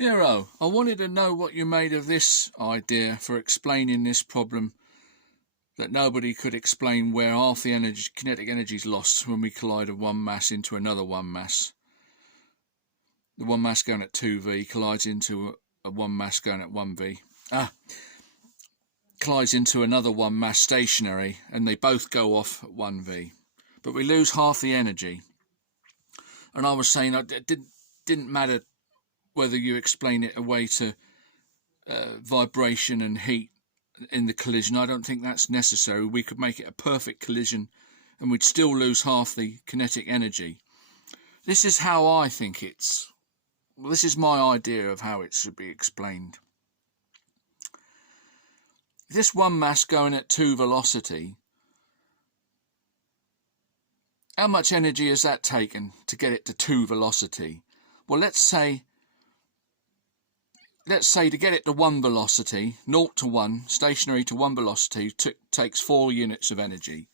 Pyrrho, I wanted to know what you made of this idea for explaining this problem that nobody could explain, where half the kinetic energy is lost when we collide one mass into another one mass. The one mass going at 2v collides into a one mass going at 1v. Collides into another one mass stationary, and they both go off at 1v. But we lose half the energy. And I was saying it didn't matter whether you explain it away to vibration and heat in the collision. I don't think that's necessary. We could make it a perfect collision and we'd still lose half the kinetic energy. This is how I think this is my idea of how it should be explained. This one mass going at 2 velocity, how much energy has that taken to get it to 2 velocity? Well, let's say to get it to 1 velocity, 0 to 1, stationary to 1 velocity, takes 4 units of energy.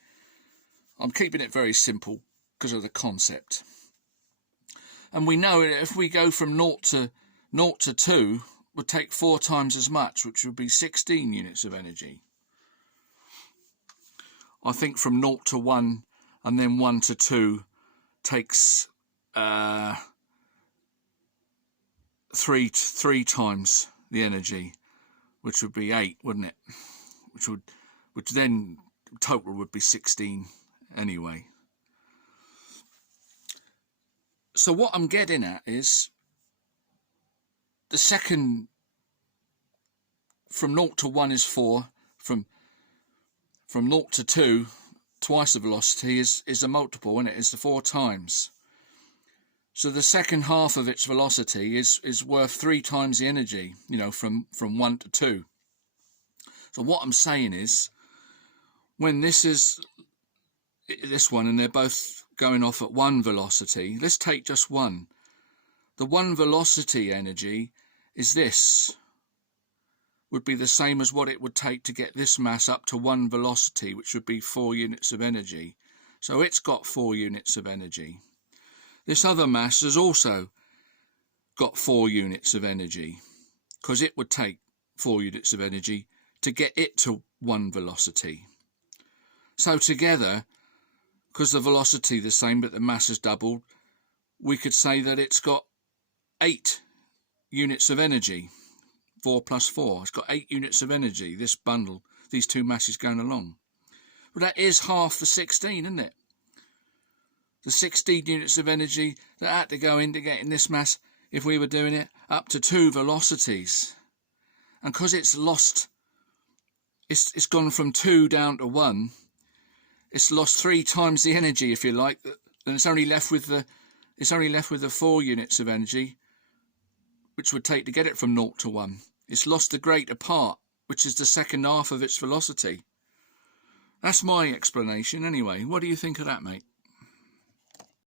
I'm keeping it very simple because of the concept. And we know if we go from 0 to 2, would take 4 times as much, which would be 16 units of energy. I think from 0 to 1 and then 1 to 2 takes 3 times the energy, which would be 8, wouldn't it? Which then total would be 16 anyway. So what I'm getting at is the second from 0 to 1 is 4, from 0 to 2, twice the velocity is a multiple, isn't it? It's the 4 times. So the second half of its velocity is worth 3 times the energy, from 1 to 2. So what I'm saying is, when this is this one and they're both going off at 1 velocity, let's take just one. The 1 velocity energy is this, would be the same as what it would take to get this mass up to 1 velocity, which would be 4 units of energy. So it's got 4 units of energy. This other mass has also got 4 units of energy, because it would take 4 units of energy to get it to 1 velocity. So together, because the velocity is the same but the mass has doubled, we could say that it's got 8 units of energy. 4 plus 4. It's got 8 units of energy, this bundle, these two masses going along. But that is half the 16, isn't it? The 16 units of energy that had to go into getting this mass, if we were doing it, up to 2 velocities. And because it's lost, it's gone from 2 down to 1, it's lost 3 times the energy, if you like, and it's only left with the 4 units of energy, which would take to get it from 0 to 1. It's lost the greater part, which is the second half of its velocity. That's my explanation anyway. What do you think of that, mate?